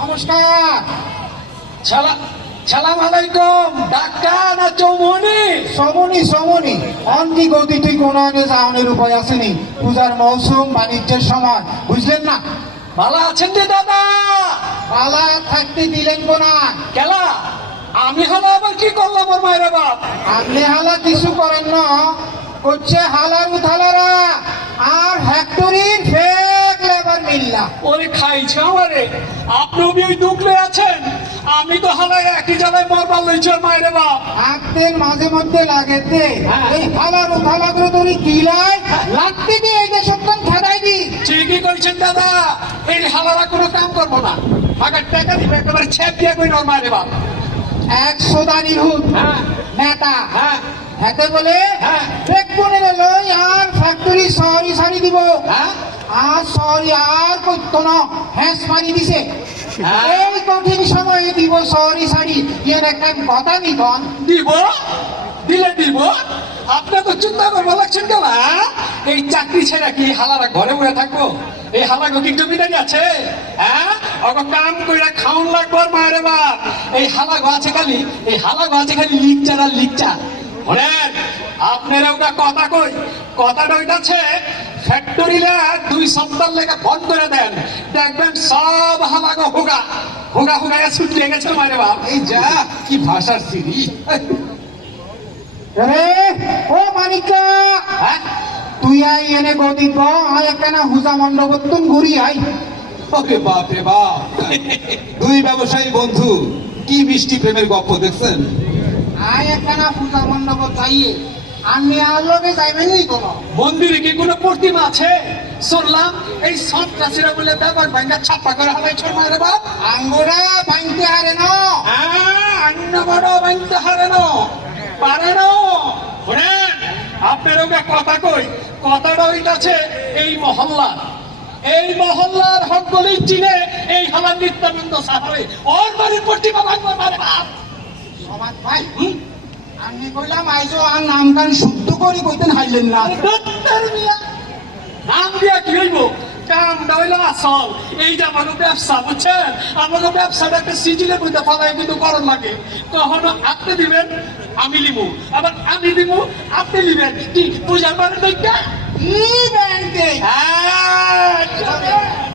নমস্কার। সালাম আলাইকুম। ডাক্তার না চৌমনি? সমনি সমনি অন্তি গতি তুই কোন আগে যাওয়ানোর উপায় আসেনি। পূজার মৌসুম, বাণিজ্যের সময়, বুঝলেন না? ভালো আছেন যে দাদা? পালা থাকতে দিলেন কোনা। কেলা আমি হলো আবার কি করলাম ওর মায়ের বাপ? আপনি হালা কিছু করেন না, করছে হালার উথালারা আর ফ্যাক্টরির ফেক লেবার মিল্লা। ওরে খাইছে আমারে। আপনিও ওই দুঃখলে আছেন, আমি তো হালাই একই জায়গায় মরবার লইছি ওর মায়ের বাপ। আপনার মাঝে মধ্যে লাগে দে হ্যাঁ। এই হালার উথালাগুলো তোর কিলাই লাগতে দিয়ে এই দেশত্তন খেদাই দি। ঠিকই কইছেন দাদা, এই হালারা কোনো কাম করবো না, আগে টাকা দিবে একেবারে ছেপ দিয়ে কই ওর মায়ের বাপ। 100 দানির হুদ হ্যাঁ নেতা হ্যাঁ হাতে বলে হ্যাঁ। ব্রেক বনে লই আর ফ্যাক্টরি সরি সারি দিব। হ্যাঁ আর সরি আর করতো না, হ্যাঁস মারি দিছে। হ্যাঁ। এই কঠিন সময়ে দিব সরি সারি এর একটা কথা নিকন। দিব, দিলে দিব। আপনার তো চিন্তা করবো লাগছেন কেন? এই চাকরি ছেড়ে কি হালারা ঘরে বসে থাকবো? এই হালাগো কি জমিদারি আছে? হ্যাঁ, ওকে কাম কইরা খাউন লাগবো আর মায়ের বাপ। এই হালাগো আছে খালি, এই হালাগো আছে খালি লিকচার আর লিকচার। শোনেন, আপনারা ওটা কথা কই, কথাটা ওইটাছে ফ্যাক্টরিরা 2 সপ্তাহ লেগে বন্ধ করে দেন, দেখবেন সব হালাগো হুগা হুগা হুগায় ছুটে গেছে মায়ের বাপ। এই যা কি ভাষার সিরি। রে ও মানিকা, হ্যাঁ, তুই আই এনে গদিত আই একখানা হুজা মণ্ডপত্তন ঘুরি আই। ওরে বাপ রে বাপ, দুই ব্যবসায়ী বন্ধু কি মিষ্টি প্রেমের গল্প দেখছেন? আই একখানা পূজা মণ্ডপ চাইয়ে আপনি আর লোকে যাইবেন নি কোনো? মন্দিরে কি কোনো প্রতিমা আছে? শুনলাম এই সন্ত্রাসীরা বলে ব্যাপার ভাঙ্গা ছাপ্পা করে হালাই ছোট মায়ের বাপ। আঙ্গুরা ভাঙতে হারে না। হ্যাঁ, অন্য বড় ভাঙতে হারে না, পারে না। শোনেন, আপনার ওকে কথা কই, কথাটা ওইটাছে এই মহল্লার হকগুলি চিনে এই হালার নিত্যানন্দ সাহারে ওর বাড়ির প্রতিমা ভাঙবার মারে বাপ। সমাজ ভাই, আমি কইলাম আইজো আর নামগান শুদ্ধ করি কইতেন হাইলেন না। দত্তর মিয়া, নাম দিয়া কি হইব? কামটা হইল আসল। এই যে আমাকে ব্যবসা, বুঝছেন, আমাকে ব্যবসাটা একটা সিজিলের মধ্যে ফলাই কিন্তু করণ লাগে। কখনো আপনি দিবেন আমি লিবো, আবার আমি দিব আপনি লিবেন। কি পূজার মানে ই ব্যাংকে হ্যাঁ